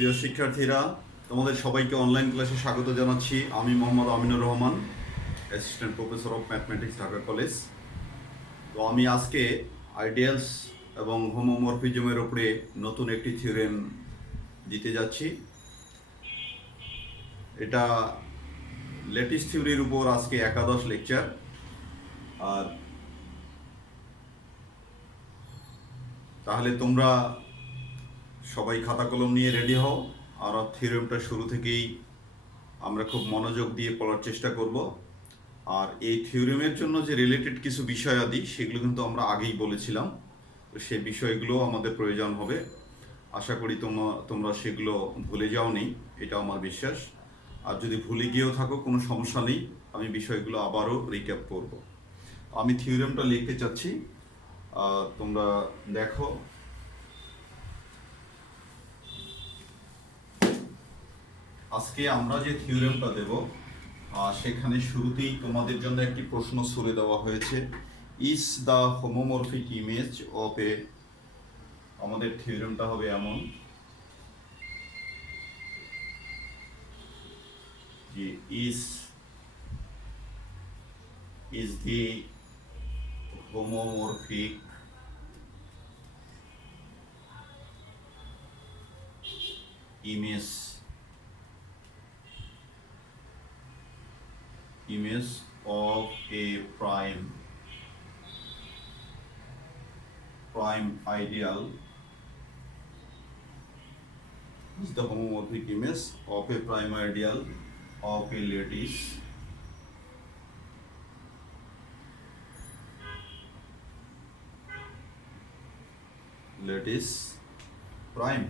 প্রিয় শিক্ষার্থীরা, তোমাদের সবাইকে অনলাইন ক্লাসে স্বাগত জানাচ্ছি। আমি Mohammad Aminur Rahman, assistant professor of mathematics, Dhaka college. তো আমি আজকে আইডিয়ালস এবং হোমোমরফিজমের উপরে নতুন একটি থিওরেম দিতে যাচ্ছি। এটা ল্যাটিস থিওরির উপর আজকে একাদশ লেকচার। আর তাহলে তোমরা সবাই খাতা কলম নিয়ে রেডি হও। আর থিওরেমটা শুরু থেকেই আমরা খুব মনোযোগ দিয়ে পড়ার চেষ্টা করব। আর এই থিওরেমের জন্য যে রিলেটেড কিছু বিষয়াদি, সেগুলো কিন্তু আমরা আগেই বলেছিলাম। তো সেই বিষয়গুলো আমাদের প্রয়োজন হবে। আশা করি তোমরা সেগুলো ভুলে যাওনি, এটা আমার বিশ্বাস। আর যদি ভুলে গিয়েও থাকো, কোনো সমস্যা নেই, আমি বিষয়গুলো আবারও রিক্যাপ করব। আমি থিওরেমটা লিখতে চাচ্ছি, তোমরা দেখো। আজকে আমরা যে থিওরেমটা দেব, সেখানে শুরুতেই তোমাদের জন্য একটি প্রশ্ন ছুড়ে দেওয়া হয়েছে। Is the homomorphic image of a, আমাদের থিওরেমটা হবে এমন যে is the homomorphic image of a prime ideal is the homomorphic image of a prime ideal of a lattice prime.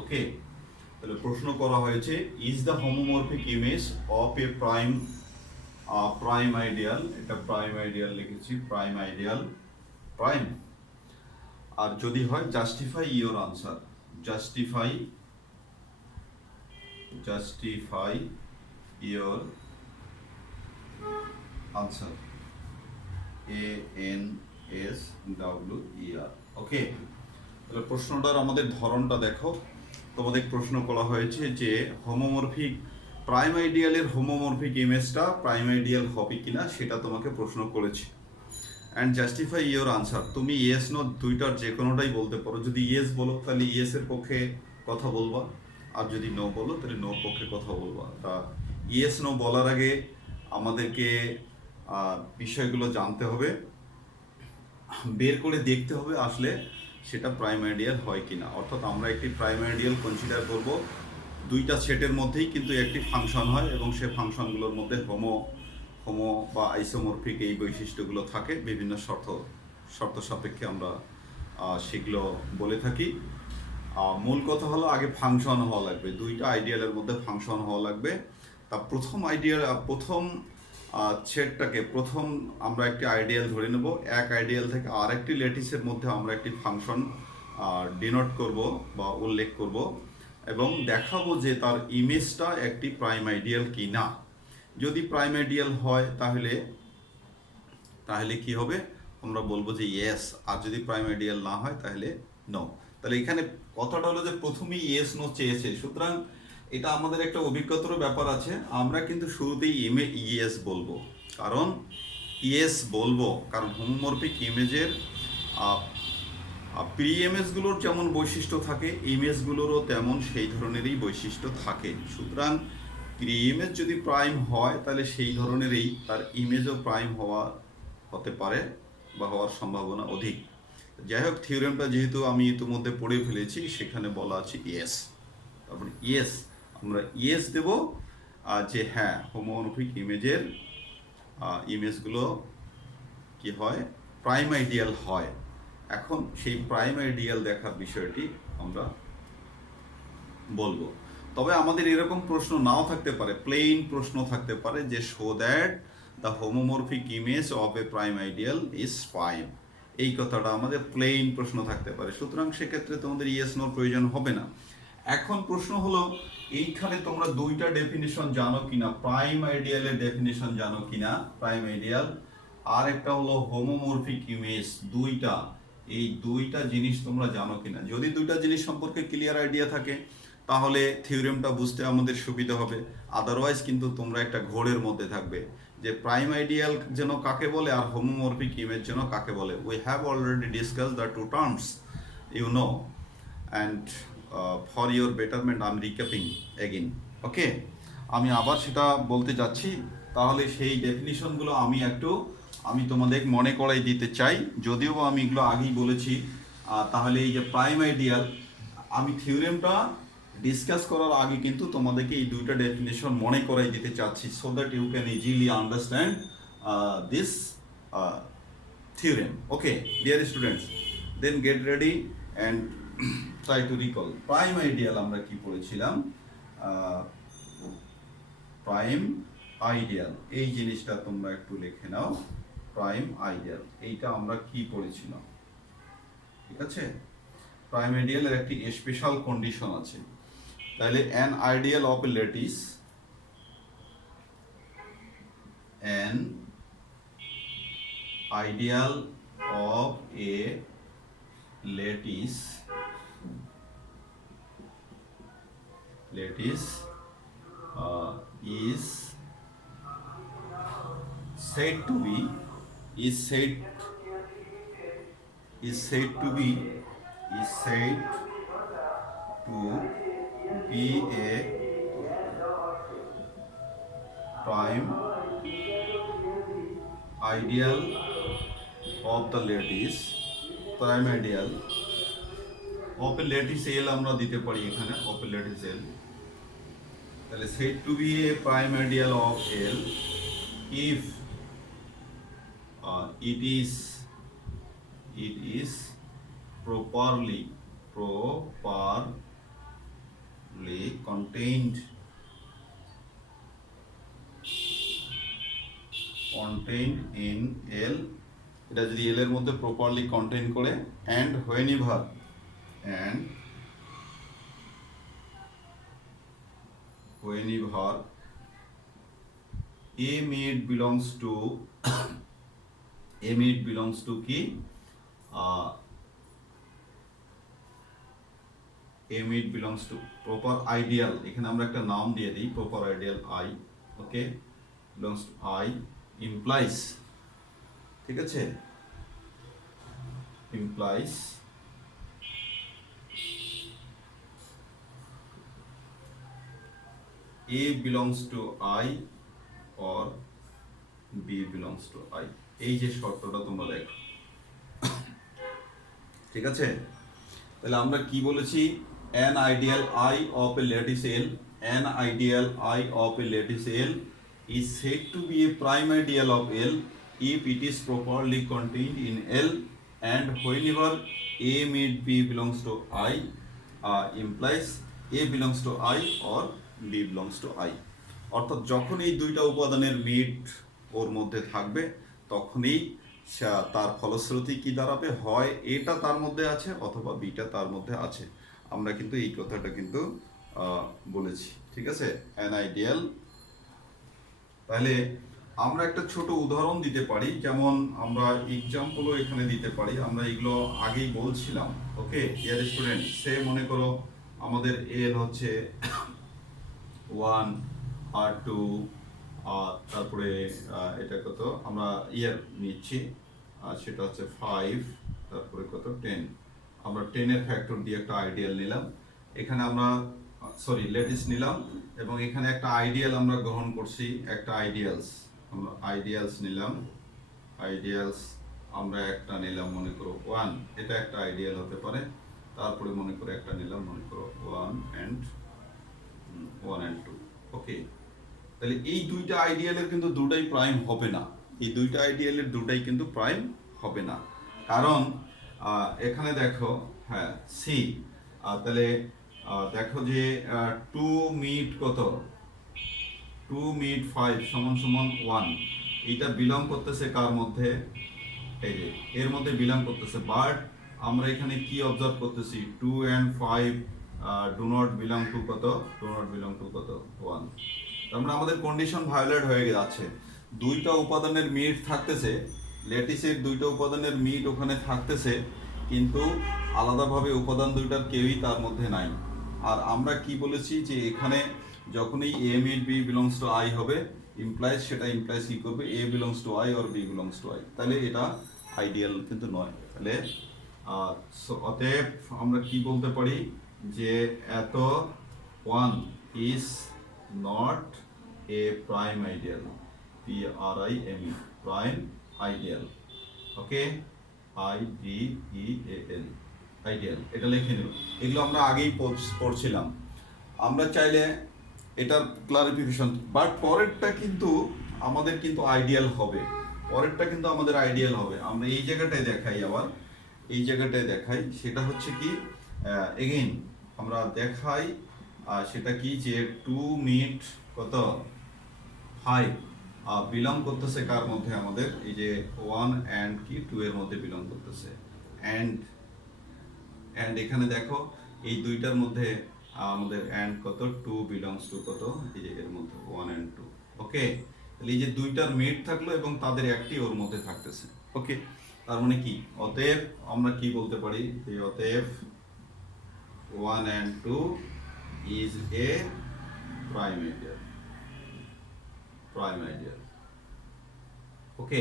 ওকে, তাহলে প্রশ্ন করা হয়েছে, is the homomorphic image of A prime ideal, এটা প্রাইম আইডিয়াল লিখেছি, প্রাইম আইডিয়াল প্রাইম। আর যদি হয় justify your answer, justify your answer, ANSWER। ওকে, তাহলে প্রশ্নটার আমাদের ধরনটা দেখো। তোমাদের প্রশ্ন করা হয়েছে যে হোমোমরফিক প্রাইম আইডিয়ালের হোমোমরফিক ইমেজটা প্রাইম আইডিয়াল হবে কিনা, সেটা তোমাকে প্রশ্ন করেছে। অ্যান্ড জাস্টিফাই ইওর আনসার, তুমি ইয়েস নো দুইটার যে কোনোটাই বলতে পারো। যদি ইয়েস বলো তাহলে ইয়েসের পক্ষে কথা বলবা, আর যদি নো বলো তাহলে নোর পক্ষে কথা বলবা। তা ইয়েস নো বলার আগে আমাদেরকে বিষয়গুলো জানতে হবে, বের করে দেখতে হবে আসলে সেটা প্রাইম আইডিয়াল হয় কিনা। অর্থাৎ আমরা একটি প্রাইম আইডিয়াল কনসিডার করব, দুইটা সেটের মধ্যেই কিন্তু একটি ফাংশন হয়, এবং সেই ফাংশনগুলোর মধ্যে হোমো বা আইসোমরফিক এই বৈশিষ্ট্যগুলো থাকে। বিভিন্ন শর্ত সাপেক্ষে আমরা সেগুলো বলে থাকি। মূল কথা হলো আগে ফাংশন হওয়া লাগবে, দুইটা আইডিয়ালের মধ্যে ফাংশন হওয়া লাগবে। তা প্রথম সেটটাকে প্রথম আমরা একটি আইডিয়াল ধরে নেব, এক আইডিয়াল থেকে আরেকটি ল্যাটিসের মধ্যে আমরা একটি ফাংশন ডিনোট করব বা উল্লেখ করব, এবং দেখাবো যে তার ইমেজটা একটি প্রাইম আইডিয়াল কি না। যদি প্রাইম আইডিয়াল হয় তাহলে কি হবে, আমরা বলবো যে ইয়েস, আর যদি প্রাইম আইডিয়াল না হয় তাহলে নো। তাহলে এখানে কথাটা হলো যে প্রথমেই ইয়েস নো চেয়েছে, সুতরাং এটা আমাদের একটা অভিজ্ঞতারও ব্যাপার আছে। আমরা কিন্তু শুরুতেই ইয়েস বলবো, কারণ হোমোমরফিক ইমেজের প্রি ইমেজগুলোর যেমন বৈশিষ্ট্য থাকে, ইমেজগুলোরও তেমন সেই ধরনেরই বৈশিষ্ট্য থাকে। সুতরাং প্রি ইমেজ যদি প্রাইম হয় তাহলে সেই ধরনেরই তার ইমেজও প্রাইম হতে পারে বা হওয়ার সম্ভাবনা অধিক। যাই হোক, থিওরেমটা যেহেতু আমি ইতিমধ্যে পড়ে ফেলেছি, সেখানে বলা আছে ইয়েস। তারপরে ইয়েস, আমরা ইয়েস দেব যে হ্যাঁ, হোমোমরফিক ইমেজগুলো কি হয়, প্রাইম আইডিয়াল হয়। এখন সেই প্রাইম আইডিয়াল দেখার বিষয়টি আমরা বলবো। তবে আমাদের এরকম প্রশ্ন নাও থাকতে পারে, প্লেইন প্রশ্ন থাকতে পারে যে show that the homomorphic image of A prime ideal is prime, এই কথাটা আমাদের প্লেইন প্রশ্ন থাকতে পারে। সুতরাং সেক্ষেত্রে তোমাদের ইয়েস নোর প্রয়োজন হবে না। এখন প্রশ্ন হলো, এইখানে তোমরা দুইটা ডেফিনিশন জানো কিনা, প্রাইম আইডিয়ালের ডেফিনিশন জানো কিনা, প্রাইম আইডিয়াল, আর একটা হলো হোমোমরফিক ইমেজ। দুইটা এই দুইটা জিনিস তোমরা জানো কিনা। যদি দুইটা জিনিস সম্পর্কে ক্লিয়ার আইডিয়া থাকে তাহলে থিওরেমটা বুঝতে আমাদের সুবিধা হবে, আদারওয়াইজ কিন্তু তোমরা একটা ঘোরের মধ্যে থাকবে যে প্রাইম আইডিয়াল যেন কাকে বলে আর হোমোমরফিক ইমেজ যেন কাকে বলে। We have already discuss the two terms, you know, and for your betterment I am recapping again. Okay, আমি আবার সেটা বলতে যাচ্ছি, তাহলে সেই ডেফিনিশনগুলো আমি তোমাদের মনে করাই দিতে চাই, যদিও আমি এগুলো আগেই বলেছি। তাহলে এই যে প্রাইম আইডিয়াল, আমি থিওরেমটা ডিসকাস করার আগে কিন্তু তোমাদেরকে এই দুইটা ডেফিনেশন মনে করাই দিতে চাচ্ছি, so that you can easily understand this theorem. Okay, dear students, then get ready and try to recall. Prime ideal আমরা কি পড়েছিলাম? প্রাইম আইডিয়াল, এই জিনিসটা তোমরা একটু লিখে নাও। প্রাইম আইডিয়াল এইটা আমরা কি পড়েছিলাম, ঠিক আছে? প্রাইম আইডিয়ালের একটি স্পেশাল কন্ডিশন আছে। তাহলে an ideal of a lattice, an ideal of a lattice is said to be a prime ideal of the lattice, prime ideal of a lattice L আমরা দিতে পারি এখানে, of a lattice L। তাহলে said to be a prime ideal of L if it is properly contained in L, এটা যদি L এর মধ্যে properly contain করে, and whenever A mid belongs to কি? A mid belongs to proper ideal, এখানে আমরা একটা নাম দিয়ে দিই, proper ideal I, okay, belongs to I implies, ঠিক আছে, implies A belongs to I or B belongs to I, এই যে শর্তটা তোমরা দেখো, ঠিক আছে? তাহলে আমরা কি বলেছি? an ideal I of a lattice L, an ideal I of a lattice L is said to be a prime ideal of L if it is properly contained in L, and whenever A mid B belongs to I implies A belongs to I or B belongs to I। অর্থাৎ যখন এই দুইটা উপাদানের mid ওর মধ্যে থাকবে তখনই তার ফলশ্রুতি কি দাঁড়াবে, হয় এটা তার মধ্যে আছে অথবা বিটা তার মধ্যে আছে। আমরা কিন্তু এই কথাটা কিন্তু বলেছি, ঠিক আছে, অ্যান আইডিয়াল। তাহলে আমরা একটা ছোট উদাহরণ দিতে পারি, যেমন আমরা এক্সাম্পলও এখানে দিতে পারি, আমরা এগুলো আগেই বলছিলাম। ওকে ডিয়ার স্টুডেন্ট, সে মনে করো আমাদের এল হচ্ছে 1 আর 2, তারপরে এটা কত আমরা ইয়ার নিচ্ছি, সেটা হচ্ছে 5, তারপরে কত 10, আমরা 10-এর ফ্যাক্টর দিয়ে একটা আইডিয়াল নিলাম, এখানে আমরা ল্যাটিস নিলাম, এবং এখানে একটা আইডিয়াল আমরা গ্রহণ করছি, একটা আমরা আইডিয়ালস নিলাম, আমরা একটা নিলাম মনে করো 1, এটা একটা আইডিয়াল হতে পারে, তারপরে মনে করো একটা নিলাম মনে করো 1 and 2। ওকে, তাহলে এই দুইটা আইডিয়ালের কিন্তু দুটাই প্রাইম হবে না, এই দুইটা আইডিয়ালের দুটাই কিন্তু প্রাইম হবে না, কারণ এখানে দেখো, হ্যাঁ সি, তাহলে দেখো যে 2 মিড কত, 2 মিড 5 সমান 1, এইটা বিলং করতেছে কার মধ্যে, এই যে এর মধ্যে বিলং করতেছে, বাট আমরা এখানে কি অবজার্ভ করতেছি, 2 and 5 do not belong to কত, 1। তার মানে আমাদের কন্ডিশন ভায়োলেট হয়ে যাচ্ছে, দুইটা উপাদানের মিড থাকতেছে, ল্যাটিসের দুইটা উপাদানের মিড ওখানে থাকতেছে, কিন্তু আলাদাভাবে উপাদান দুইটার কেউই তার মধ্যে নাই। আর আমরা কি বলেছি যে এখানে যখনই a meet b belongs to I হবে, সেটা ইমপ্লাইজ কি করবে, a belongs to I or b belongs to I, তাহলে এটা আইডিয়াল কিন্তু নয়। তাহলে অতএব আমরা কি বলতে পারি যে এত one is not a prime ideal, PRIME, prime ideal. Okay, IDEAL, ideal, এটা লিখে নিব। এগুলো আমরা আগেই পড়ছিলাম। আমরা চাইলে এটার ক্লারিফিকেশন, বাট পরেরটা কিন্তু আমাদের কিন্তু আইডিয়াল হবে, পরেরটা কিন্তু আমাদের আইডিয়াল হবে। আমরা এই জায়গাটায় দেখাই, আবার এই জায়গাটায় দেখাই, সেটা হচ্ছে কি এগেইন আমরা দেখাই সেটা কি যে 2 মিট কত 5 বিলং করতেছে কার মধ্যে, আমাদের এই যে 1 অ্যান্ড কি 2 এর মধ্যে বিলং করতেছে। অ্যান্ড এখানে দেখো এই দুইটার মধ্যে আমাদের অ্যান্ড কত 2 বিলংস টু কত, এই যে এর মধ্যে 1 অ্যান্ড 2। ওকে, তাহলে এই যে দুইটার মেট থাকলো এবং তাদের একটি ওর মধ্যে থাকতেছে। ওকে, তার মানে কি, অতএব আমরা কি বলতে পারি যে অতএব 1 and 2 is a prime ideal, okay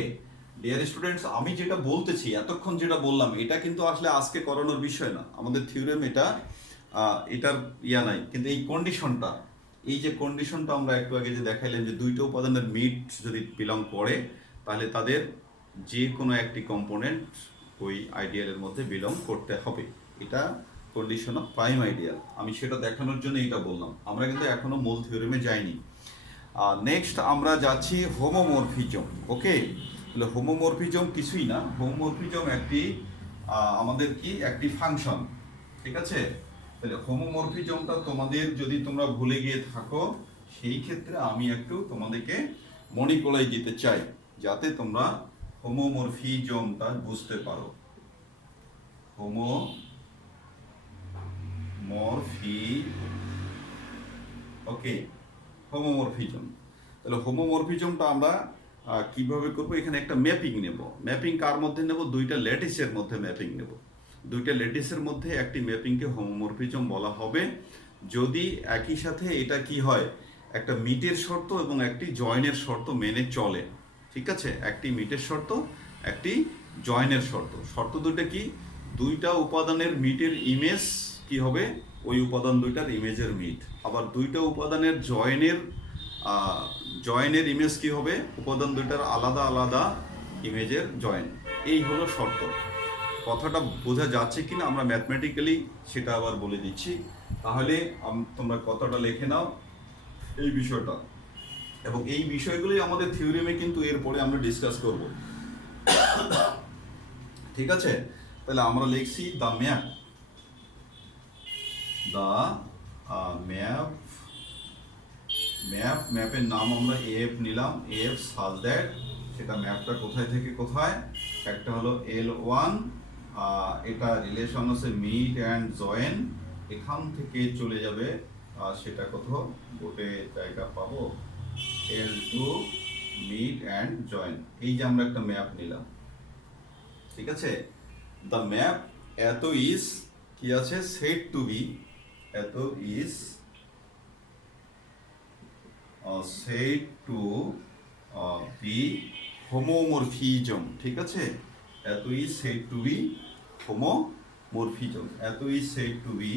dear students, আমি যেটা বলতেছি এতক্ষণ যেটা বললাম এটা কিন্তু আসলে আজকে করানোর বিষয় না, আমাদের থিওরেম এটার ইয়া নাই, কিন্তু এই কন্ডিশনটা, এই যে কন্ডিশনটা আমরা একটু আগে যে দেখাইলাম যে দুইটা উপাদানের মিট যদি বিলং করে তাহলে তাদের যে কোনো একটি কম্পোনেন্ট ওই আইডিয়ালের মধ্যে বিলং করতে হবে, এটা কন্ডিশন অফ প্রাইম আইডিয়াল। আমি সেটা দেখানোর জন্য এটা বললাম, আমরা কিন্তু এখনো মূল থিওরেমে যাইনি। নেক্সট আমরা যাচ্ছি হোমোমরফিজম। ওকে, তাহলে হোমোমরফিজম কিছুই না, হোমোমরফিজম একটি আমাদের কি একটি ফাংশন, ঠিক আছে। তাহলে হোমোমরফিজমটা তোমাদের যদি তোমরা ভুলে গিয়ে থাকো সেই ক্ষেত্রে আমি একটু তোমাদেরকে মনে করাই দিতে চাই যাতে তোমরা হোমোমরফিজমটা বুঝতে পারো। হোমোমরফিজম, তাহলে হোমোমরফিজমটা আমরা কিভাবে করব, এখানে একটা ম্যাপিং নেব। ম্যাপিং কার মধ্যে নেব, দুইটা ল্যাটিসের মধ্যে ম্যাপিং নেব। দুইটা ল্যাটিসের মধ্যে একটি ম্যাপিংকে হোমোমরফিজম বলা হবে যদি একই সাথে এটা কি হয়, একটা মিটের শর্ত এবং একটি জয়েনের শর্ত মেনে চলে। ঠিক আছে, একটি মিটের শর্ত, একটি জয়েনের শর্ত। শর্ত দুইটা কি, দুইটা উপাদানের মিটের ইমেজ কি হবে, ওই উপাদান দুইটার ইমেজের মিট। আবার দুইটা উপাদানের জয়েনের ইমেজ কি হবে, উপাদান দুইটার আলাদা আলাদা ইমেজের জয়েন। এই হলো শর্ত। কথাটা বোঝা যাচ্ছে কিনা আমরা ম্যাথমেটিক্যালি সেটা আবার বলে দিচ্ছি, তাহলে তোমরা কথাটা লিখে নাও এই বিষয়টা, এবং এই বিষয়গুলোই আমাদের থিওরিমে কিন্তু এরপরে আমরা ডিসকাস করব। ঠিক আছে, তাহলে আমরা লিখছি দ্য ম্যাপের নাম আমরা এফ নিলাম, এফ সাজ দ্যাট, সেটা ম্যাপটা কোথায় থেকে কোথায়, একটা হলো L1, এটা রিলেশন আছে মিট অ্যান্ড জয়েন, এখান থেকে চলে যাবে সেটা কোথাও গোটে জায়গা পাবো L2 মিট অ্যান্ড জয়েন। এই যে আমরা একটা ম্যাপ নিলাম, ঠিক আছে। দ্য ম্যাপ এত ইজ কি আছে, সেড টু বি, এত is said to be homomorphism, ঠিক আছে। এত is said to be homomorphism, এত is said to be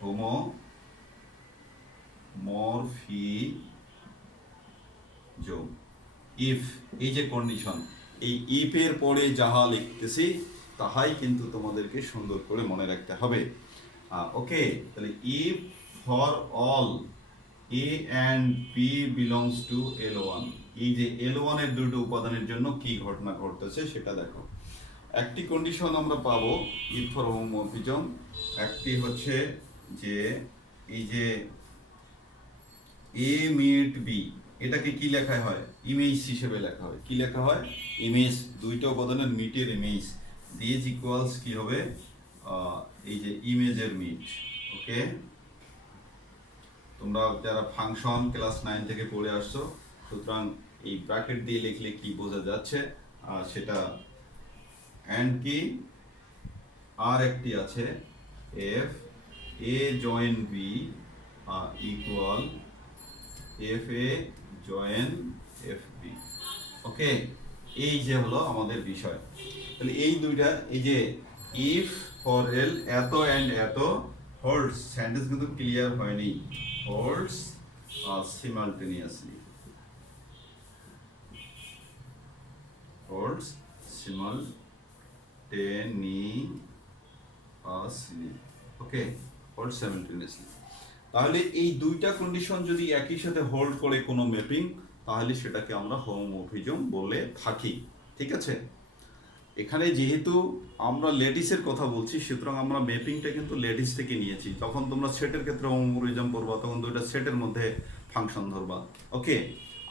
homomorphism if, এই যে কন্ডিশন, এই if এর পরে যাহা লিখতেছি তাহাই কিন্তু তোমাদেরকে সুন্দর করে মনে রাখতে হবে। ওকে, তাহলে if for all A and B belongs to L1, এই যে L1 এর দুটো উপাদানের জন্য কি ঘটনা ঘটতেছে সেটা দেখো। একটি কন্ডিশন আমরা পাবো if for homomorphism, একটি হচ্ছে যে এই যে A meet B, এটাকে কি লেখা হয়, ইমেজ হিসেবে লেখা হয়। কি লেখা হয়, ইমেজ, দুইটা উপাদানের মিটের ইমেজ, দিস ইকুয়ালস কি হবে, এই যে ইমেজের মিট। ওকে, তোমরা যারা ফাংশন ক্লাস 9 থেকে পড়ে আসছো, সুতরাং এই ব্র্যাকেট দিয়ে লিখলে কি বোঝা যাচ্ছে সেটা অ্যান্ড কি আর একটি আছে f a join b equal f a join f b. Okay, এই যে হলো আমাদের বিষয়। তাহলে এই দুইটা, এই যে ইফ ফর এল এত অ্যান্ড এত হোল্ডস, সেন্টেন্স কিন্তু ক্লিয়ার হয়নি, হোল্ডস সিমালটেনিয়াসলি, হোল্ডস সিমালটেনিয়াসলি, ওকে, হোল্ডস সিমালটেনিয়াসলি। তাহলে এই দুইটা কন্ডিশন যদি একই সাথে হোল্ড করে কোনো ম্যাপিং, তাহলে সেটাকে আমরা হোমোমরফিজম বলে থাকি। ঠিক আছে, এখানে যেহেতু আমরা লেটিসের কথা বলছি, সুতরাং আমরা ম্যাপিংটা কিন্তু লেটিস থেকে নিয়েছি। যখন তোমরা সেটের ক্ষেত্রে হোমোমরফিজম পড়বা, তখন দুইটা সেটের মধ্যে ফাংশন ধরবা। ওকে,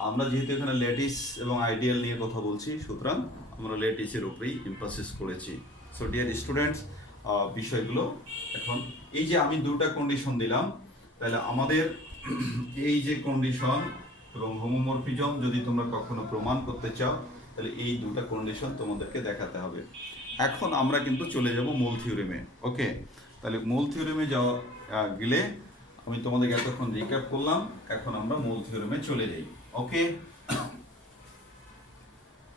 আমরা যেহেতু এখানে লেটিস এবং আইডিয়াল নিয়ে কথা বলছি, সুতরাং আমরা লেটিসের উপরেই এমফাসিস করেছি। সো ডিয়ার স্টুডেন্টস, বিষয়গুলো এখন এই যে আমি দুটা কন্ডিশন দিলাম, তাহলে আমাদের এই যে কন্ডিশন এবং হোমোমরফিজম যদি তোমরা কখনো প্রমাণ করতে চাও, তাহলে এই দুটা কন্ডিশন তোমাদেরকে দেখাতে হবে। এখন আমরা কিন্তু চলে যাব মূল থিওরেমে। ওকে, তাহলে মূল থিওরেমে যাওয়া গেলে আমি তোমাদেরকে এতক্ষণ রিক্যাপ করলাম, এখন আমরা মূল থিওরেমে চলে যাই। ওকে,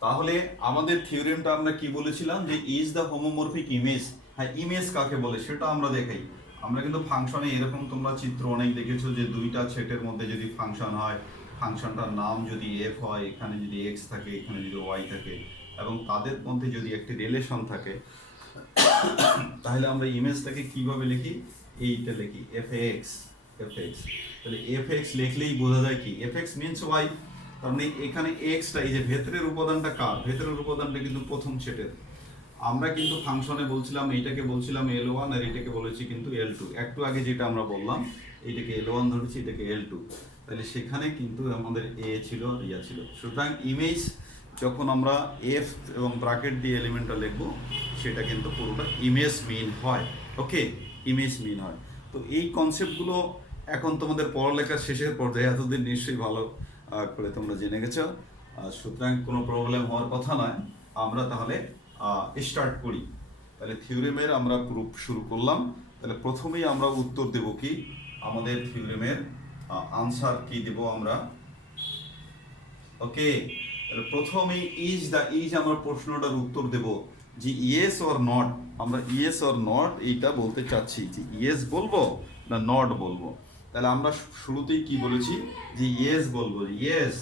তাহলে আমাদের থিওরেমটা আমরা কি বলেছিলাম, যে ইজ দ্য হোমোমরফিক ইমেজ। হ্যাঁ, ইমেজ কাকে বলে সেটা আমরা দেখাই। আমরা কিন্তু ফাংশনে এরকম তোমরা চিত্র অনেক দেখেছো, যে দুইটা সেটের মধ্যে যদি ফাংশন হয়, ফাংশনটার নাম যদি এফ হয়, এখানে যদি এক্স থাকে, এখানে যদি ওয়াই থাকে, এবং তাদের মধ্যে যদি একটি রিলেশন থাকে, তাহলে আমরা ইমেজটাকে কিভাবে লিখি, এইটা লিখি এফ এক্স। তাহলে এফ এক্স লিখলেই বোঝা যায় কি এফ এক্স মিনস ওয়াই। তার মানে এখানে এক্সটা, এই যে ভেতরের উপাদানটা কার, ভেতরের উপাদানটা কিন্তু প্রথম সেটের। আমরা কিন্তু ফাংশনে বলছিলাম, এইটাকে বলছিলাম L1 আর এটাকে বলেছি কিন্তু L2। একটু আগে যেটা আমরা বললাম, এইটাকে L1 ধরেছি, এটাকে L2। তাহলে সেখানে কিন্তু আমাদের এ ছিল, ইয়া ছিল। সুতরাং ইমেজ যখন আমরা এফ এবং ব্র্যাকেট দিয়ে এলিমেন্টটা লিখবো, সেটা কিন্তু পুরোটা ইমেজ মিন হয়। ওকে, ইমেজ মিন হয়। তো এই কনসেপ্টগুলো এখন তোমাদের পড়ালেখার শেষের পর্যায়ে, এতদিন নিশ্চয়ই ভালো করে তোমরা জেনে গেছো। সুতরাং কোনো প্রবলেম হওয়ার কথা নয়। আমরা তাহলে স্টার্ট করি। তাহলে থিওরেমের আমরা প্রুফ শুরু করলাম। তাহলে প্রথমেই আমরা উত্তর দেব কি, আমাদের থিওরেমের আনসার কি দেব আমরা। ওকে, তাহলে প্রথমেই ইজ আমরা প্রশ্নটার উত্তর দেব যে ইয়েস অর নট। আমরা ইয়েস অর নট এইটা বলতে চাচ্ছি, যে ইয়েস বলবো না নট বলবো। তাহলে আমরা শুরুতেই কি বলেছি, যে ইয়েস বলবো, ইয়েস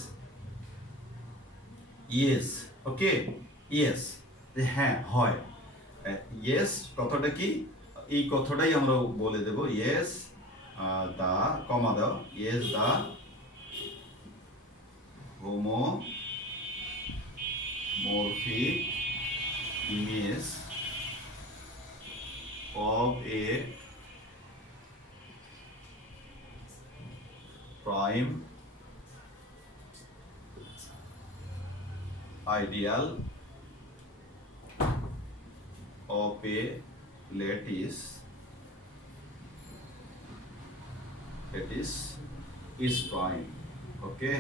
ইয়েস। ওকে, ইয়েস, হ্যাঁ হয়। ইয়েস কথাটা কি, এই কথাটাই আমরা বলে দেব, ইয়েস দা, কমা দাও, ইয়েস দা homomorphic image of a prime ideal of a lattice is prime. ওকে,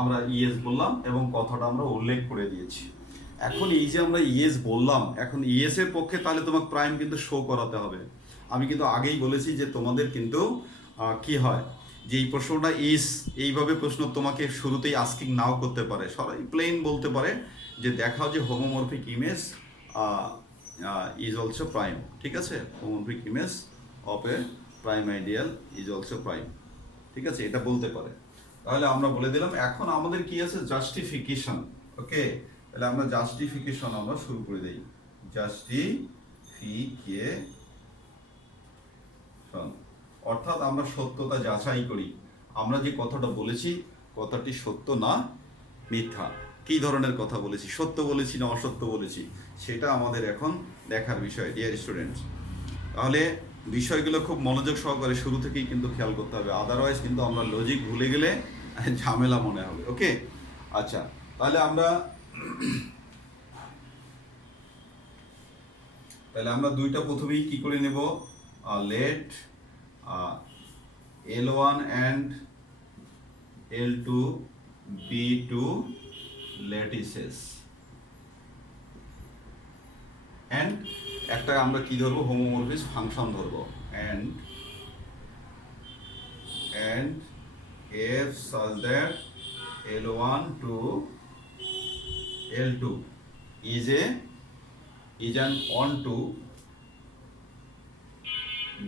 আমরা ইয়েস বললাম এবং কথাটা আমরা উল্লেখ করে দিয়েছি। এখন এই যে আমরা ইয়েস বললাম, এখন ইয়েস এর পক্ষে তাহলে তোমাকে প্রাইম কিন্তু শো করাতে হবে। আমি কিন্তু আগেই বলেছি যে তোমাদের কিন্তু কি হয়, যে এই প্রশ্নটা এইভাবে প্রশ্ন তোমাকে শুরুতেই আস্কিং নাও করতে পারে, সবাই প্লেন বলতে পারে যে দেখাও যে homomorphic image is also prime. ঠিক আছে, homomorphic image of A prime ideal is also prime. ঠিক আছে, এটা বলতে পারে। তাহলে আমরা বলে দিলাম। এখন আমাদের কি আছে, জাস্টিফিকেশন। ওকে, তাহলে আমরা জাস্টিফিকেশন আমরা শুরু করে দিই। জাস্টিফিকেশন অর্থাৎ আমরা সত্যতা যাচাই করি, আমরা যে কথাটা বলেছি কথাটি সত্য না মিথ্যা, কী ধরনের কথা বলেছি, সত্য বলেছি না অসত্য বলেছি, সেটা আমাদের এখন দেখার বিষয় ডিয়ার স্টুডেন্টস। তাহলে বিষয়গুলো খুব মনোযোগ সহকারে শুরু থেকেই কিন্তু খেয়াল করতে হবে, আদারওয়াইজ কিন্তু আমরা লজিক ভুলে গেলে ঝামেলা মনে হবে। ওকে, আচ্ছা, তাহলে আমরা দুইটা প্রথমেই কি করে নেব, let L1 and L2 be two lattices. And একটা আমরা কি ধরবো, হোমোমরফিস ফাংশন ধরবো, and f such that L1 to L2 is an onto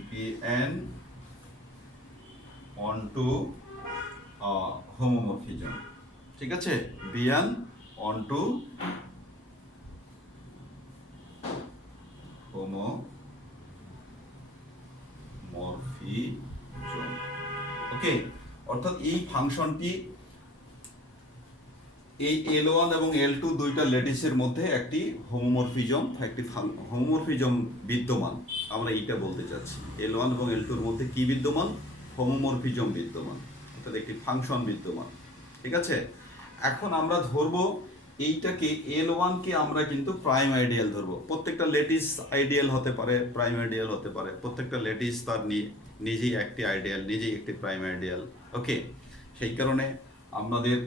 be an onto homomorphism, ঠিক আছে, be an onto homomorphism, ওকে। অর্থাৎ এই ফাংশনটি এই L1 এবং L2 দুইটা ল্যাটিসের মধ্যে একটি হোমোমরফিজম বিদ্যমান, আমরা এইটা বলতে চাচ্ছি। L1 এবং L2 এর মধ্যে কি বিদ্যমান? হোমোমরফিজম বিদ্যমান, অর্থাৎ একটি ফাংশন বিদ্যমান, ঠিক আছে। এখন আমরা ধরবো এইটাকে L1 কে আমরা কিন্তু প্রাইম আইডিয়াল ধরবো। প্রত্যেকটা ল্যাটিস আইডিয়াল হতে পারে, প্রাইম আইডিয়াল হতে পারে, প্রত্যেকটা ল্যাটিস তার নিজেই একটি আইডিয়াল, নিজেই একটি প্রাইম আইডিয়াল, ওকে। সেই কারণে আমাদের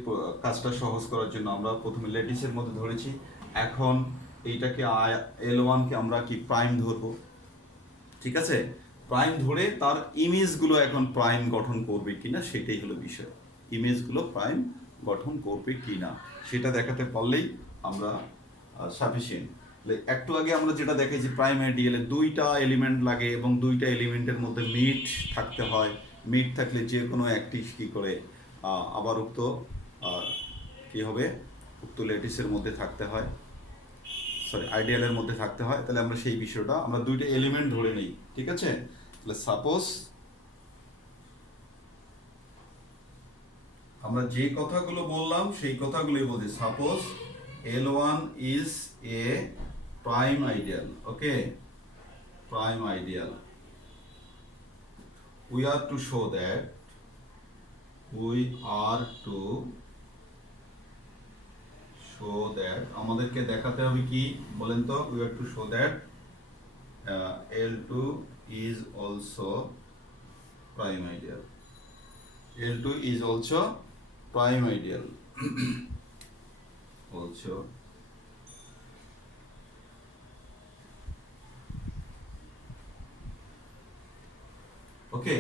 কাজটা সহজ করার জন্য আমরা প্রথমে ল্যাটিসের মধ্যে ধরেছি। এখন এইটাকে L1 কে আমরা কি প্রাইম ধরবো, ঠিক আছে। প্রাইম ধরে তার ইমেজগুলো এখন প্রাইম গঠন করবে কিনা সেটাই হলো বিষয়। ইমেজগুলো প্রাইম গঠন করবে কিনা সেটা দেখাতে পারলেই আমরা সাফিসিয়েন্ট। একটু আগে আমরা যেটা দেখেছি, প্রাইম আইডিয়ালে দুইটা এলিমেন্ট লাগে এবং দুইটা এলিমেন্টের মধ্যে মিট থাকতে হয়। মিট থাকলে যে কোনো একটি কি করে আবার উক্ত কি হবে, উক্ত ল্যাটিসের মধ্যে থাকতে হয়, সরি আইডিয়ালের মধ্যে থাকতে হয়। তাহলে আমরা সেই বিষয়টা আমরা দুইটা এলিমেন্ট ধরে নিই, ঠিক আছে। তাহলে সাপোজ আমরা যে কথাগুলো বললাম সেই কথাগুলোই বলছি। Suppose L1 is a prime ideal, okay, prime ideal. We are to show that আমাদেরকে দেখাতে হবে কি বলেন তো, we have to show that L2 is also prime ideal. L2 is also prime ideal. Also ওকে।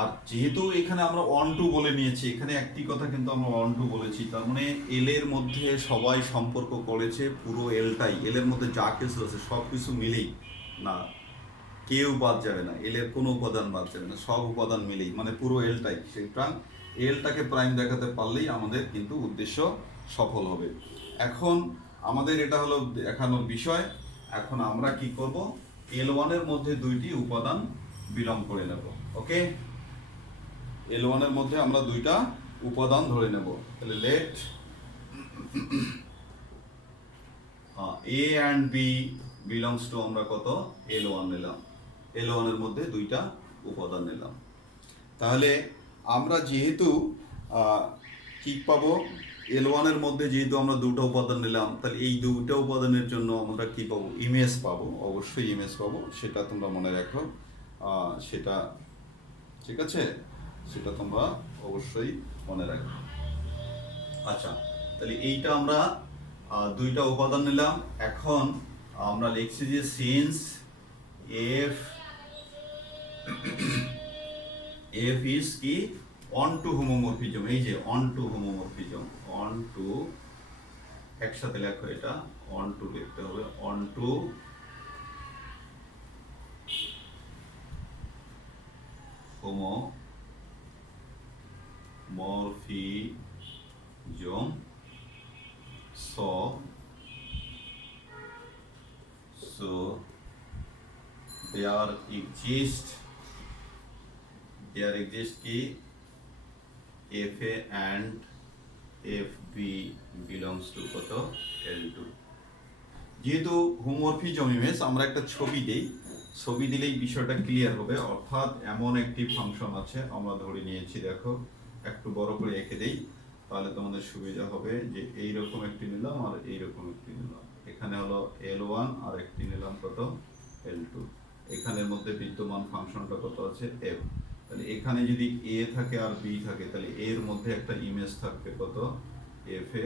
আর যেহেতু এখানে আমরা অন টু বলে নিয়েছি, এখানে একটি কথা কিন্তু আমরা অন টু বলেছি, তার মানে এল এর মধ্যে সবাই সম্পর্ক করেছে, পুরো এলটাই, এল এর মধ্যে যা কিছু আছে সব কিছু মিলেই, না কেউ বাদ যাবে না, এল এর কোনো উপাদান বাদ যাবে না, সব উপাদান মিলেই, মানে পুরো এলটাই। সুতরাং এলটাকে প্রাইম দেখাতে পারলেই আমাদের কিন্তু উদ্দেশ্য সফল হবে। এখন আমাদের এটা হলো দেখানোর বিষয়। এখন আমরা কি করব, L1 এর মধ্যে দুইটি উপাদান বিলং করে নেব, ওকে। L1 এর মধ্যে আমরা দুইটা উপাদান ধরে নেব। তাহলে late A and B belongs to আমরা কত, L1 নিলাম। L1 এর মধ্যে দুইটা উপাদান নিলাম। তাহলে আমরা যেহেতু কি পাবো, L1 এর মধ্যে যেহেতু আমরা দুটো উপাদান নিলাম, তাহলে এই দুটো উপাদানের জন্য আমরা কি পাবো, ইমেজ পাবো, অবশ্যই ইমেজ পাবো, সেটা তোমরা মনে রাখো। সেটা ঠিক আছে, সেটা তোমরা অবশ্যই মনে রাখো। আচ্ছা, তাহলে এইটা আমরা দুইটা উপাদান নিলাম। এখন আমরা লিখছি যে সিন্স এফ ইজ কি, অন টু হোমোমরফিজম, এই যে onto homomorphism, onto, একসাথে লেখো এটা, অন টু লিখতে হবে, onto homomorphism, so there exists কি FA and FB belongs to কত, L2। যেহেতু হোমোমরফিজম ইমেজ, আমরা একটা ছবি দেই, ছবি দিলেই বিষয়টা ক্লিয়ার হবে। অর্থাৎ এমন একটি ফাংশন আছে, আমরা ধরে নিয়েছি, দেখো একটু বড় করে এঁকে দেই, তাহলে তোমাদের সুবিধা হবে। যে এইরকম একটি নিলাম আর এইরকম একটি নিলাম, এখানে হলো L1 আর একটি নিলাম কত, L2। এখানের মধ্যে বিদ্যমান ফাংশনটা কত আছে, F। তাহলে এখানে যদি A থাকে আর B থাকে, তাহলে এর মধ্যে একটা ইমেজ থাকবে কত, FA,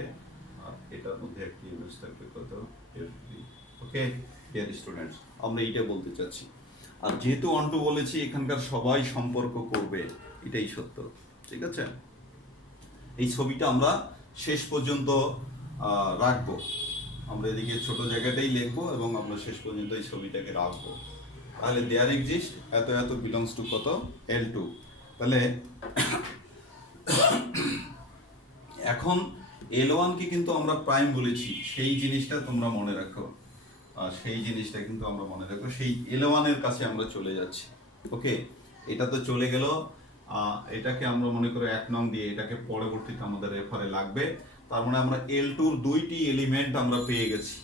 আর এটার মধ্যে একটি ইমেজ থাকবে কত, FB, ওকে ডিয়ার স্টুডেন্টস, আমরা এইটা বলতে চাচ্ছি। আর যেহেতু অন টু বলেছি, এখানকার সবাই সম্পর্ক করবে, এটাই সত্য। ঠিক আছে, এই ছবিটা আমরা শেষ পর্যন্ত রাখবো। আমরা এদিকে ছোট জায়গাটাই লিখবো এবং আমরা শেষ পর্যন্ত এই ছবিটাকে রাখবো। তাহলে দেয়ার এক্সিস্ট এত এত বিলংস টু কত L2। তাহলে এখন L1 কে কিন্তু আমরা প্রাইম বলেছি, সেই জিনিসটা তোমরা মনে রাখো। সেই জিনিসটা কিন্তু আমরা মনে রাখবো, সেই L1 এর কাছে আমরা চলে যাচ্ছি। ওকে, এটা তো চলে গেল। এটাকে আমরা মনে করো 1 নং দিয়ে, এটাকে পরবর্তীতে আমাদের রেফারে লাগবে। তার মানে আমরা L2 এর 2টি এলিমেন্ট আমরা পেয়ে গেছি।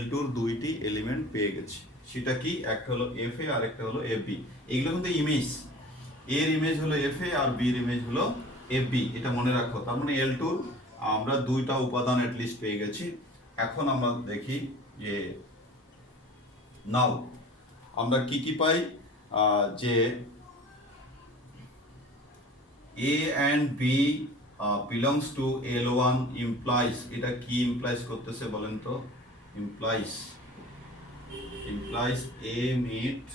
L2 এর 2টি এলিমেন্ট পেয়ে গেছি। সেটা কি? একটা হলো FA আর একটা হলো FB। এগুলো কিন্তু ইমেজ, এর ইমেজ হলো FA আর B এর ইমেজ হলো FB, এটা মনে রাখো। তার মানে L2 আমরা 2টা উপাদান অ্যাটলিস্ট পেয়ে গেছি। এখন আমরা দেখি যে নাও আমরা কি কি পাই, যে A and B belongs to L1 implies, এটা কি implies করতেছে বলেন তো? implies A meet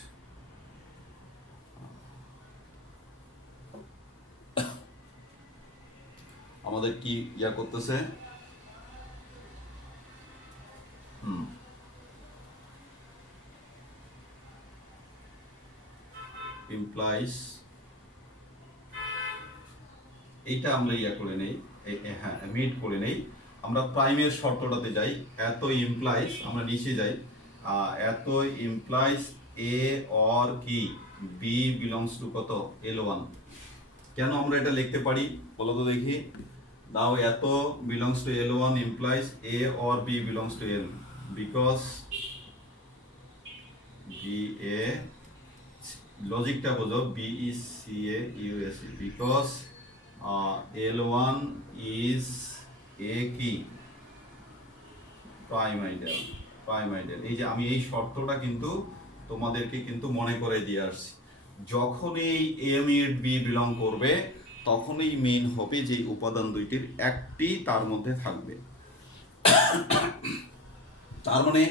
আমাদের কি ইয়া করতেছে, implies, এইটা আমরা ইয়া করে নেই, হ্যাঁ মিট করে নেই। আমরা প্রাইমের শর্তটাতে যাই, এত ইমপ্লাইজ, আমরা নিচে যাই, এত ইমপ্লাইজ এ অর কি বি বিলংস টু কত L1। কেন আমরা এটা লিখতে পারি বলো তো দেখি? নাও এত belongs to L1 implies a or b belongs to L, because b a, লজিকটা বোঝো, b is c a u s, because L1 is a কি প্রাইম আইডিয়াল। এই যে আমি এই শর্তটা কিন্তু তোমাদেরকে কিন্তু মনে করে দিয়ে আসছি। যখন এই A মিট B বিলং করবে, তখনই মেইন হবে যে উপাদান দুইটির একটি তার মধ্যে থাকবে। তার মানে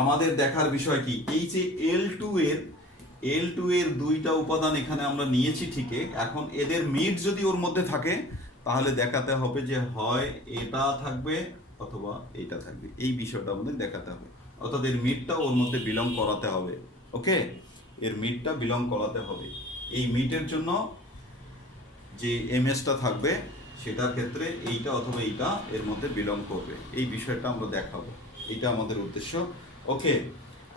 আমাদের দেখার বিষয় কি, এই যে L2 এর 2টা উপাদান এখানে আমরা নিয়েছি ঠিকই, এখন এদের মিড যদি ওর মধ্যে থাকে, তাহলে দেখাতে হবে যে হয় এটা থাকবে অথবা এইটা থাকবে। এই বিষয়টা আমাদের দেখাতে হবে, অর্থাৎ এর মিডটা ওর মধ্যে বিলং করাতে হবে। ওকে, এর মিডটা বিলং করাতে হবে। এই মিডের জন্য যে এমএসটা থাকবে, সেটার ক্ষেত্রে এইটা অথবা এইটা এর মধ্যে বিলং করবে। এই বিষয়টা আমরা দেখাবো, এটা আমাদের উদ্দেশ্য। ওকে,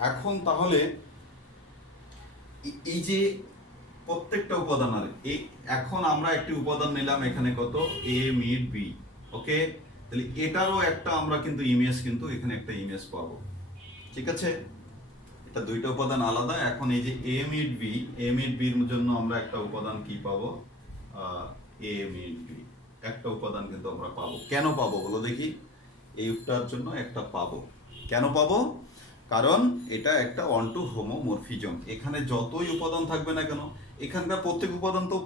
এখন তাহলে এই যে প্রত্যেকটা উপাদান, আর এই এখন আমরা একটি উপাদান নিলাম এখানে কত A মিড B। ওকে, তাহলে এটারও একটা আমরা কিন্তু ইমেজ, কিন্তু এখানে একটা ইমেজ পাবো। ঠিক আছে, এটা 2টা উপাদান আলাদা। এখন এই যে A মিড B এর জন্য আমরা একটা উপাদান কি পাবো? A মিড B একটা উপাদান কিন্তু আমরা পাবো। কেন পাবো বলো দেখি? এইটার জন্য একটা পাবো। কেন পাবো? কারণ এটা একটা অন টু হোমোমরফিজম। এখানে যতই উপাদান থাকবে না কেন, এখানকার প্রত্যেক উপাদান তো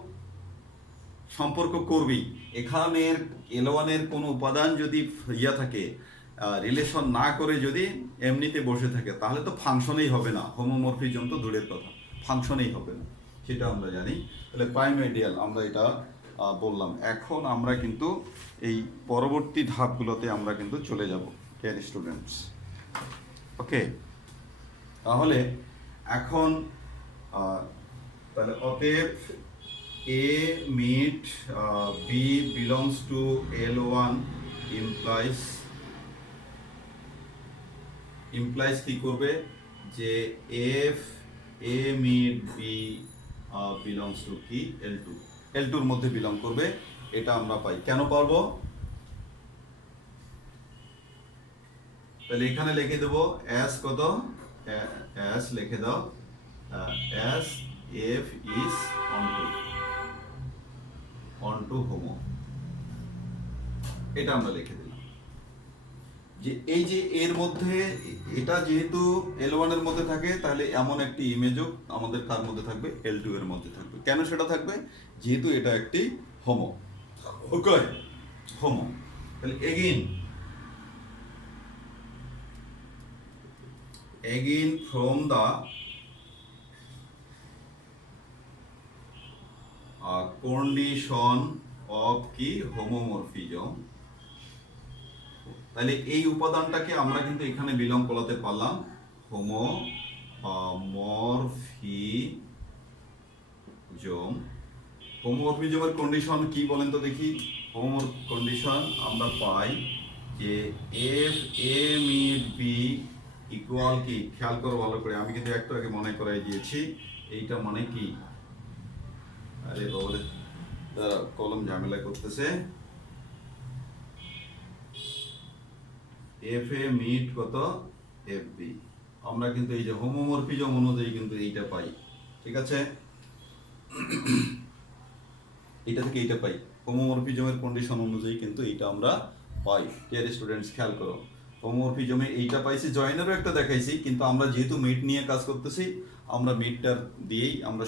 সম্পর্ক করবেই। এখানের L1 এর কোনো উপাদান যদি ইয়া থাকে, রিলেশন না করে যদি এমনিতে বসে থাকে, তাহলে তো ফাংশনেই হবে না। হোমোমরফিজম তো দূরের কথা, ফাংশনেই হবে না, সেটা আমরা জানি। তাহলে প্রাইম আইডিয়াল আমরা এটা বললাম। এখন আমরা কিন্তু এই পরবর্তী ধাপগুলোতে আমরা কিন্তু চলে যাব, ডিয়ার স্টুডেন্টস। ওকে, তাহলে এখন তাহলে অতএব A meet B belongs to L1 implies কি করবে? যে F A meet B belongs to কি L2 এর মধ্যে বিলং করবে। এটা আমরা পাই। কেন পারবো? তাহলে এখানে লিখে দেব as কত, as লিখে দাও, as F is onto homo, এটা আমরা লিখে দিলাম। যে এই যে এর মধ্যে এটা যেহেতু L1 এর মধ্যে থাকে, তাহলে এমন একটি ইমেজও আমাদের কার মধ্যে থাকবে? L2 এর মধ্যে থাকবে। কেন সেটা থাকবে? যেহেতু এটা একটি হোমো। ওকে, হোমো। তাহলে again again from the condition of কি হোমোমরফিজম, তাহলে এই উপাদানটাকে আমরা কিন্তু এখানে বিলং করাতে পারলাম হোমোমরফিজম। হোমোমরফিজমের কন্ডিশন কি বলেন তো দেখি। হোমোমর কন্ডিশন আমরা পাই যে f a meet b equal কি, খেয়াল করো ভালো করে, আমি কিন্তু একটু আগে মনে করাই দিয়েছি এইটা মানে কি। আরে বাবা কলম ঝামেলা করতেছে। এফ এ মিড কত এফ বি, আমরা কিন্তু এই যে হোমোমরফিজম অনুযায়ী কিন্তু এইটা পাই, ঠিক আছে। এটা থেকে এইটা পাই, হোমোমরফিজমের কন্ডিশন অনুযায়ী কিন্তু এইটা আমরা পাই। ডিয়ার স্টুডেন্টস খেয়াল করো, হোমোমরফিজমে এইটা পাইছি, জয়েনেরও একটা দেখাইছি, কিন্তু আমরা যেহেতু মিড নিয়ে কাজ করতেছি আমরা মিডটার দিয়েই আমরা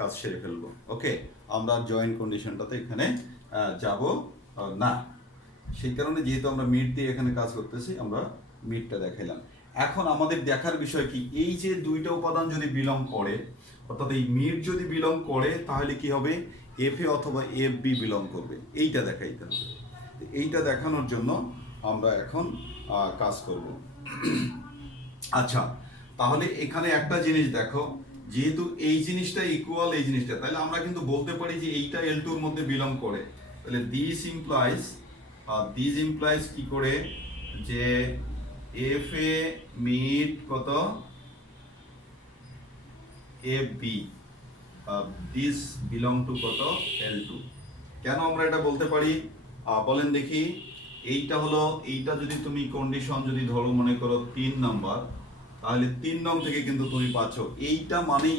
কাজ সেরে ফেলবো। ওকে, আমরা জয়েন্ট কন্ডিশনটাতে এখানে যাব না, সেই কারণে যেহেতু আমরা মিড দিয়ে এখানে কাজ করতেছি আমরা মিডটা দেখাইলাম। এখন আমাদের দেখার বিষয় কি, এই যে দুইটা উপাদান যদি বিলং করে, অর্থাৎ এই মিড যদি বিলং করে তাহলে কি হবে, এফ এ অথবা এফ বি বিলং করবে, এইটা দেখাইতে হবে। এইটা দেখানোর জন্য আমরা এখন কাজ করব। আচ্ছা, তাহলে এখানে একটা জিনিস দেখো, যেহেতু এই জিনিসটা ইকুয়াল এই জিনিসটা, তাহলে আমরা কিন্তু বলতে পারি যে এইটা এল টুর মধ্যে বিলং করে। তাহলে দিস ইমপ্লাইজ কি করে, যে এফ এ মিড কত f b, this belong to কত এল টু। কেন আমরা এটা বলতে পারি বলেন দেখি। এইটা হলো, এইটা যদি তুমি কন্ডিশন যদি ধরো মনে করো 3 নাম্বার, তাহলে 3 নং থেকে কিন্তু তুমি পাচ্ছ এইটা মানে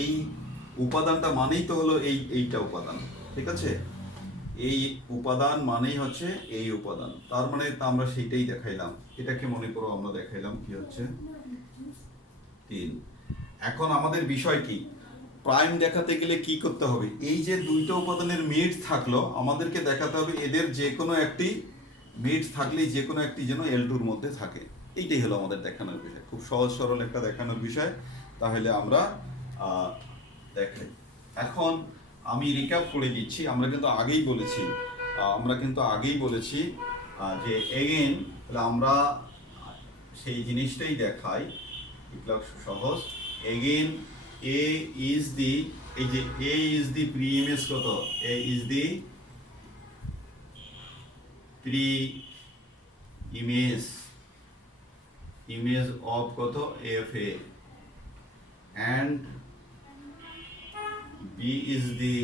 এই উপাদানটা মানেই তো হলো এইটা উপাদান, ঠিক আছে। এই উপাদান মানেই হচ্ছে এই উপাদান, তার মানে আমরা সেইটাই দেখাইলাম। এটাকে মনে করো আমরা দেখাইলাম কি হচ্ছে 3। এখন আমাদের বিষয় কি, প্রাইম দেখাতে গেলে কি করতে হবে, এই যে দুইটা উপাদানের মিড থাকলো আমাদেরকে দেখাতে হবে এদের যে কোনো একটি মিড থাকলেই যে কোনো একটি যেন এল টুর মধ্যে থাকে। এইটাই হলো আমাদের দেখানোর বিষয়, খুব সহজ সরল একটা দেখানোর বিষয়। তাহলে আমরা দেখাই। এখন আমি রিক্যাপ করে দিচ্ছি, আমরা কিন্তু আগেই বলেছি যে এগেন, তাহলে আমরা সেই জিনিসটাই দেখাই, এগুলো সহজ। এগেন এ ইজ দি, এই যে a is the preimage কত, a is the preimage of কত f a, and B is the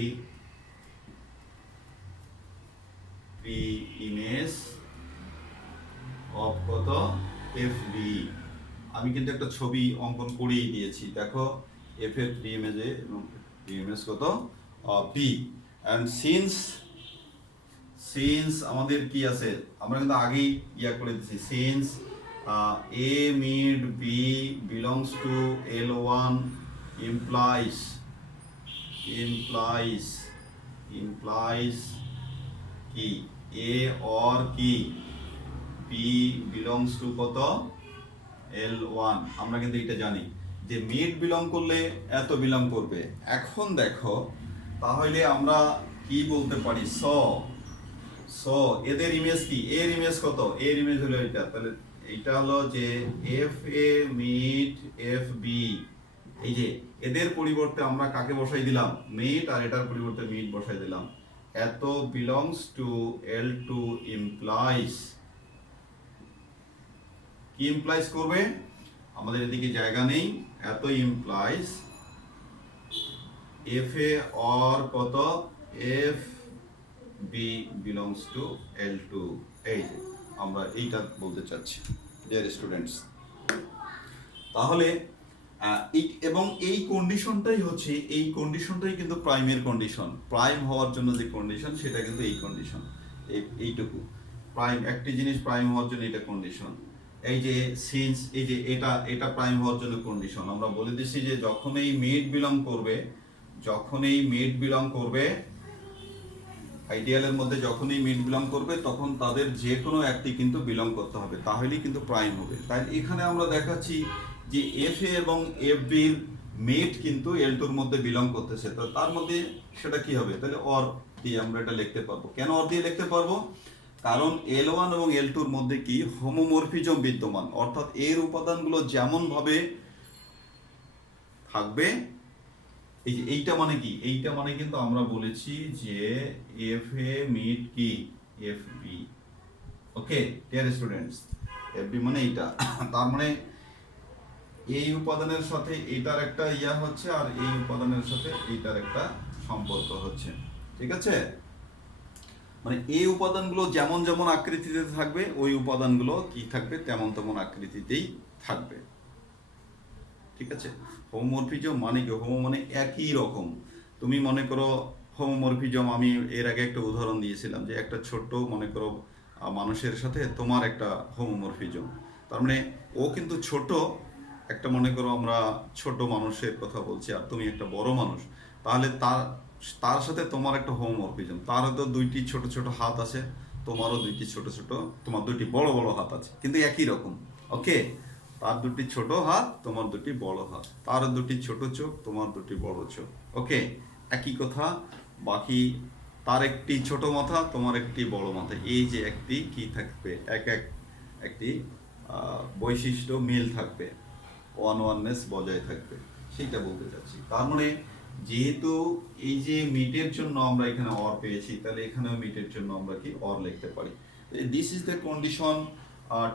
pre-image of কত FB। আমি কিন্তু একটা ছবি অঙ্কন করেই দিয়েছি, দেখো F এর pre-image এবং pre-image কত B, and since আমাদের কি আছে, আমরা কিন্তু আগেই ইয়া করে দিয়েছি, since A mid B belongs to L1 implies কি A or কি B belongs to কত L1। আমরা কিন্তু এটা জানি যে মিড বিলং করলে এত বিলং করবে। এখন দেখো তাহলে আমরা কি বলতে পারি, এদের ইমেজ কি, এর ইমেজ কত, এর ইমেজ হলো এটা, তাহলে এইটা হলো যে f a meet f b, এই যে এদের পরিবর্তে আমরা কাকে বসাই দিলাম, মিড, আর এটার পরিবর্তে মিড বসাই দিলাম। এত belongs to L two implies, কি ইমপ্লাইজ করবে, আমাদের এদিকে জায়গা নেই, এত ইমপ্লাইজ এফ এ অর কত f b belongs to L two. এই যে আমরা এইটা বলতে চাচ্ছি ডিয়ার স্টুডেন্টস। তাহলে এবং এই কন্ডিশনটাই কিন্তু প্রাইমের কন্ডিশন, প্রাইম হওয়ার জন্য যে কন্ডিশন সেটা কিন্তু এই কন্ডিশন, এইটুকু প্রাইম, একটি জিনিস প্রাইম হওয়ার জন্য এটা কন্ডিশন। এই যে সিন্স, এই যে এটা প্রাইম হওয়ার জন্য কন্ডিশন। আমরা বলে দিচ্ছি যে যখন এই মিড বিলং করবে আইডিয়ালের মধ্যে, যখনই মিড বিলং করবে তখন তাদের যে কোনো একটি কিন্তু বিলং করতে হবে, তাহলেই কিন্তু প্রাইম হবে। তাই এখানে আমরা দেখাচ্ছি যে এফ এ এবং এফ বির মেট কিন্তু এল টুর মধ্যে বিলং করতেছে, তো তার মধ্যে সেটা কি হবে, তাহলে অর দিয়ে আমরা এটা লিখতে পারবো। কেন অর দিয়ে লিখতে পারবো? কারণ এল ওয়ান এবং এল টুর মধ্যে কি হোমোমরফিজম বিদ্যমান, অর্থাৎ এর উপাদানগুলো যেমন ভাবে থাকবে, এই যে এইটা মানে কি, এইটা মানে কিন্তু আমরা বলেছি যে এফ এ মিট কি f b. Okay dear students, f b মানে এইটা, তার মানে এই উপাদানের সাথে এটার একটা ইয়া হচ্ছে, আর এই উপাদানের সাথে এইটার একটা সম্পর্ক হচ্ছে, ঠিক আছে? মানে এই উপাদানগুলো যেমন যেমন আকৃতিতে থাকবে, ওই উপাদানগুলো কি থাকবে, তেমন তেমন আকৃতিতেই থাকবে, ঠিক আছে? হোমোমরফিজম মানে কি, হোমো মানে একই রকম। তুমি মনে করো হোমোমরফিজম, আমি এর আগে একটা উদাহরণ দিয়েছিলাম যে একটা ছোট্ট মনে করো মানুষের সাথে তোমার একটা হোমোমরফিজম, তার মানে ও কিন্তু ছোট, একটা মনে করো আমরা ছোট মানুষের কথা বলছি, আর তুমি একটা বড় মানুষ, তাহলে তার তার সাথে তোমার একটা হোমোমরফিজম, তার হয়তো দুইটি ছোট ছোট হাত আছে, তোমারও দুইটি ছোট ছোট, তোমার দুইটি বড় বড় হাত আছে, কিন্তু একই রকম। ওকে, তার দুটি ছোট হাত, তোমার দুটি বড় হাত, তার দুটি ছোট চোখ, তোমার দুটি বড় চোখ। ওকে, একই কথা। বাকি তার একটি ছোট মাথা, তোমার একটি বড় মাথা, এই যে একটি কি থাকবে, একটি বৈশিষ্ট্য মিল থাকবে, ওয়াননেস বজায় থাকবে, সেইটা বলতে চাচ্ছি। তার মানে যেহেতু এই যে মিটের জন্য আমরা এখানে অর পেয়েছি, তাহলে এখানেও মিটের জন্য আমরা কি অর লিখতে পারি। This is the condition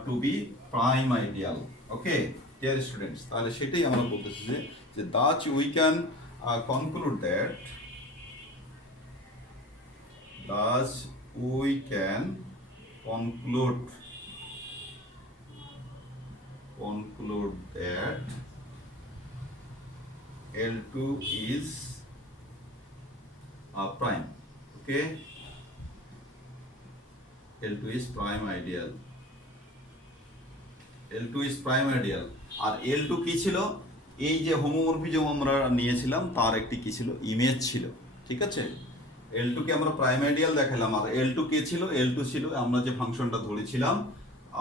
to be prime ideal. Okay dear students, তাহলে সেটাই আমরা বলতেছি যে thus we can conclude that, thus we can conclude that L2 is a prime. Okay, L2 is prime ideal. L2 is prime ideal. আর L2 কি ছিল, এই যে হোমোমরফিজম আমরা নিয়েছিলাম তার একটি কি ছিল, ইমেজ ছিল, ঠিক আছে? L2 কে আমরা প্রাইম আইডিয়াল দেখালাম, আর L2 কে ছিল, L2 ছিল আমরা যে ফাংশনটা ধরেছিলাম,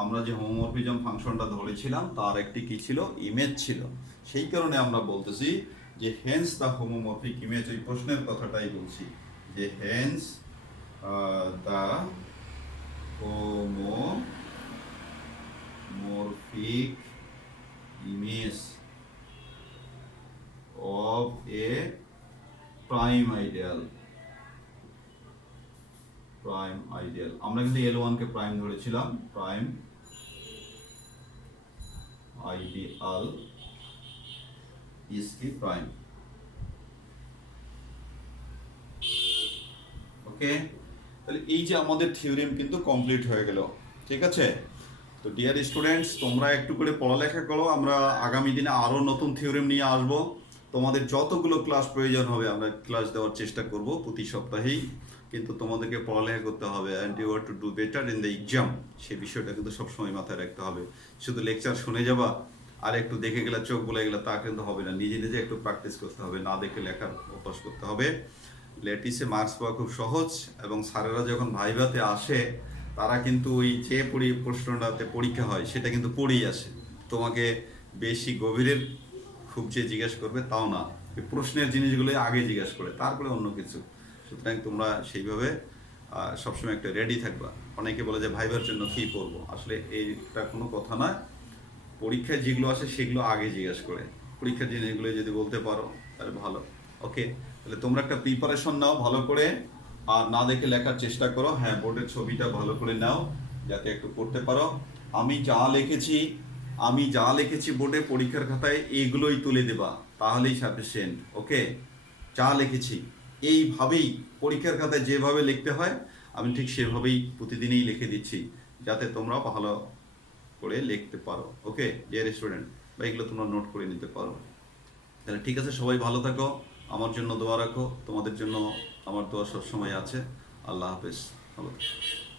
আমরা যে হোমোমরফিজম ফাংশনটা ধরেছিলাম তার একটি কি ছিল, ইমেজ ছিল। সেই কারণে আমরা বলতেছি যে হেন্স দ্য হোমোমরফিক ইমেজ, ওই প্রশ্নের কথাটাই বলছি যে hence the homomorphic image of A prime ideal. Prime ideal, আমরা কিন্তু L1 কে প্রাইম ধরেছিলাম, প্রাইম আইডিয়াল ইজ কি প্রাইম। ওকে, তাহলে এই যে আমাদের থিওরেম কিন্তু কমপ্লিট হয়ে গেল, ঠিক আছে? তো ডিয়ার স্টুডেন্টস, তোমরা একটু করে পড়ালেখা করো, আমরা আগামী দিনে আরও নতুন থিওরেম নিয়ে আসবো। তোমাদের যতগুলো ক্লাস প্রয়োজন হবে আমরা ক্লাস দেওয়ার চেষ্টা করব প্রতি সপ্তাহেই, কিন্তু তোমাদেরকে পড়ালেখা করতে হবে, and you are to do better in the exam, সেই বিষয়টা কিন্তু সবসময় মাথায় রাখতে হবে। শুধু লেকচার শুনে যাবা আর একটু দেখে গেলে চোখ বলে গেলে তা কিন্তু হবে না, নিজে নিজে একটু প্র্যাকটিস করতে হবে, না দেখে লেখার অভ্যাস করতে হবে। লেটিসে মার্কস পাওয়া খুব সহজ, এবং স্যারেরা যখন ভাইভাতে আসে তারা কিন্তু ওই যে প্রশ্নটাতে পরীক্ষা হয় সেটা কিন্তু পড়েই আসে, তোমাকে বেশি গভীরের খুব যে জিজ্ঞেস করবে তাও না, প্রশ্নের জিনিসগুলো আগে জিজ্ঞেস করে তারপরে অন্য কিছু। সুতরাং তোমরা সেইভাবে সবসময় একটা রেডি থাকবা। অনেকে বলে যে ভাইবার জন্য কী পড়বো, আসলে এইটা কোনো কথা নয়, পরীক্ষায় যেগুলো আসে সেগুলো আগে জিজ্ঞেস করে, পরীক্ষার জিনিসগুলো যদি বলতে পারো তাহলে ভালো। ওকে, তাহলে তোমরা একটা প্রিপারেশন নাও ভালো করে, আর না দেখে লেখার চেষ্টা করো। হ্যাঁ, বোর্ডের ছবিটা ভালো করে নাও যাতে একটু পড়তে পারো। আমি যা লিখেছি বোর্ডে পরীক্ষার খাতায় এইগুলোই তুলে দেবা, তাহলেই সাফিসিয়েন্ট। ওকে, যা লিখেছি এইভাবেই পরীক্ষার খাতায় যেভাবে লিখতে হয় আমি ঠিক সেভাবেই প্রতিদিনই লিখে দিচ্ছি, যাতে তোমরা ভালো করে লিখতে পারো। ওকে ডিয়ার স্টুডেন্ট, বা এগুলো তোমরা নোট করে নিতে পারো। তাহলে ঠিক আছে, সবাই ভালো থাকো, আমার জন্য দোয়া রাখো, তোমাদের জন্য আমার দোয়া সবসময় আছে। আল্লাহ হাফেজ, ভালো থাকো।